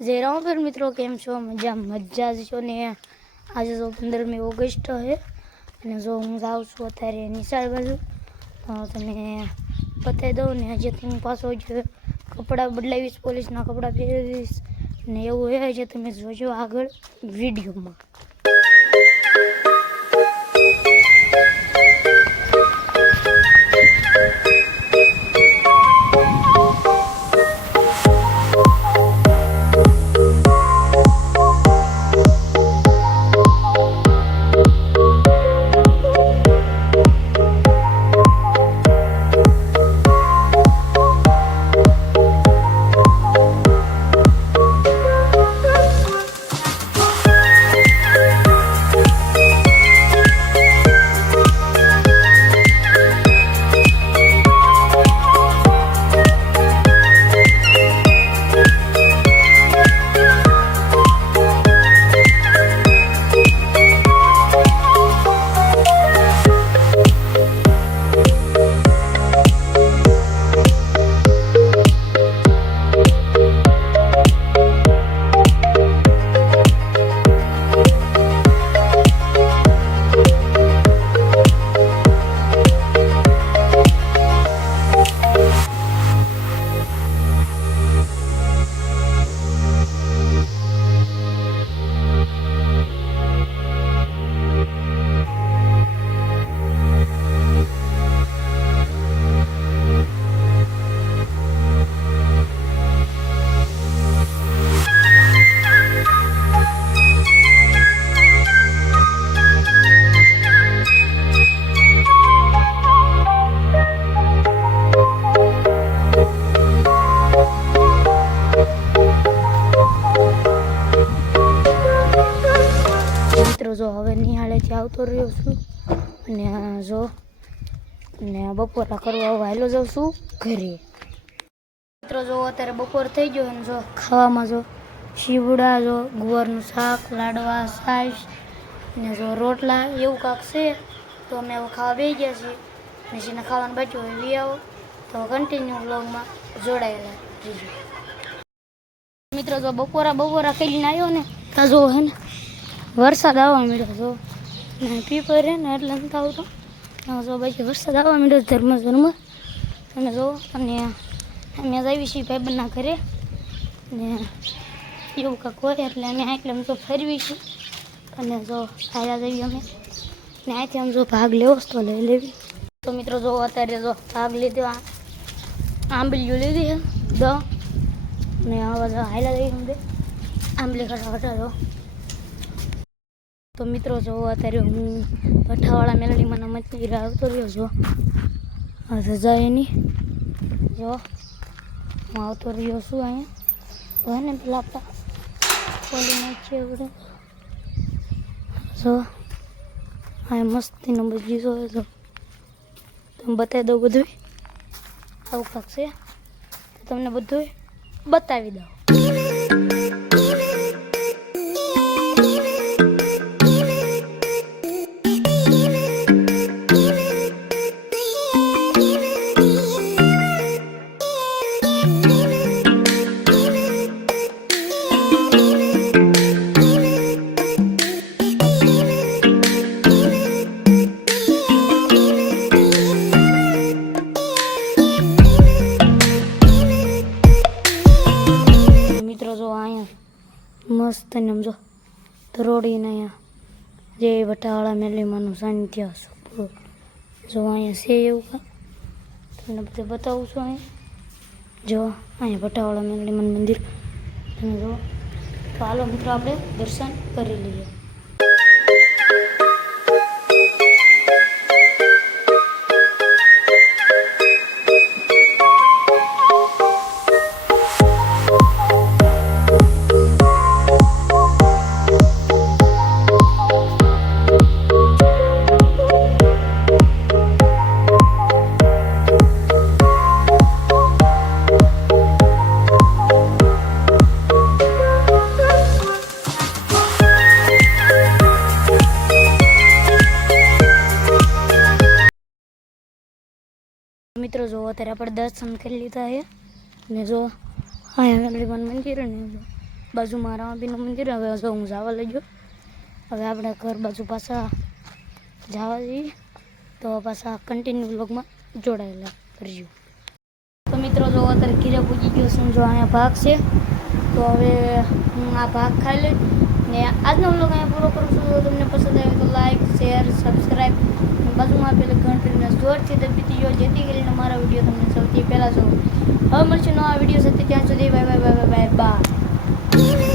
જય રામપુર મિત્રો, કેમ છો? મજા જ છો ને? આજે તો 15મી ઓગસ્ટ છે અને જો હું જાઉં છું અત્યારે નિશાળ બાજુ. તમે બતાવી દઉં ને આજે હું પાછો જ કપડાં બદલાવીશ, પોલીસના કપડાં પહેરીશ ને એવું હોય છે. તમે જોજો આગળ વિડીયોમાં. મિત્રો જો હવે નિહાળેથી આવતો રહ્યો છું અને જો ને બપોરા કરવા વાયલો જાઉં છું ઘરે. મિત્રો જો અત્યારે બપોર થઈ ગયો અને જો ખાવામાં જો શીવડા, જો ગુવારનું શાક, લાડવા, છાશ ને જો રોટલા એવું કાંક છે. તો અમે હવે ખાવા બેસી ગયા છીએ ને જેને ખાવાનું બચ્યું હોય વી આવો તો કન્ટિન્યુ વ્લોગમાં જોડાયેલા રહેજો. મિત્રો જો બપોરા કરીને આવ્યો ને તો જો હે ને વરસાદ આવવા માંડ્યો. જો ને પીપર હે ને એટલે નથી આવતો. જો બાકી વરસાદ આવવા માંડ્યો ધર્મ અને જો અને અમે આવી છીએ ભાઈબંધના ઘરે ને એવું કાંક હોય એટલે અમે એટલે તો ફરવી છીએ અને જો આવ્યા જઈએ અમે ને અહીંથી આમ જો ભાગ લેવો તો લઈ લેવી. તો મિત્રો જો અત્યારે જો ભાગ લીધો, આંબલીઓ લીધી છે દો ને હવે જો હાલ્યા જઈએ અમે આંબલી ખટાખટા. તો મિત્રો જો અત્યારે હું ભઠ્ઠાવાળા મેલડીમાં મંદિર આવતો રહ્યો છો. હવે જાય નહીં જો હું આવતો રહ્યો છું અહીંયા. તો ને પેલા આપણા ખોલી નાખીએ બધું. જો અહીંયા મસ્તીનો બગીચો હોય તો તમે બતાવી દઉં બધું આવું કાંક છે તો તમને બધું બતાવી દઉં. મસ્ત ને સમજો તરોડીને અહીંયા જે ભઠ્ઠાવાળા મેલીમાંનું સાનિધ્ય જો અહીંયા છે એવું કા તમને બધું બતાવું છું. અહીંયા જો અહીંયા ભઠ્ઠાવાળા મેલીમાનું મંદિર તમે જો. તો હાલો મિત્રો આપણે દર્શન કરી લઈએ. મિત્રો જો અત્યારે આપણે દર્શન કરી લીધા છે ને જો અહીંયા મેલડીમાનું મંદિર ને બાજુમાં રામાપીરનું મંદિર. હવે જો હું જવા લાગ્યો. હવે આપણે ઘર બાજુ પાછા જવા જઈએ, તો પાછા કન્ટિન્યુ વ્લોગમાં જોડાયેલા કરજો. તો મિત્રો જો અત્યારે ઘીરે પૂજી ગયો છું. જો અહીંયા ભાગ છે, તો હવે હું આ ભાગ ખાઈ લઈ ને આજનો વ્લોગ અહીંયા પૂરો કરું છું. જો તમને પસંદ આવે તો લાઈક, શેર, સબસ્ક્રાઈબ, બાજુમાં આપેલા ઘંટડીને જોરથી દબાવી દો, જેથી કરીને મારા વિડીયો તમને સૌથી પહેલાં જો. હવે મળશે નવા વિડીયો સાથે. ત્યાં સુધી bye bye bye bye bye.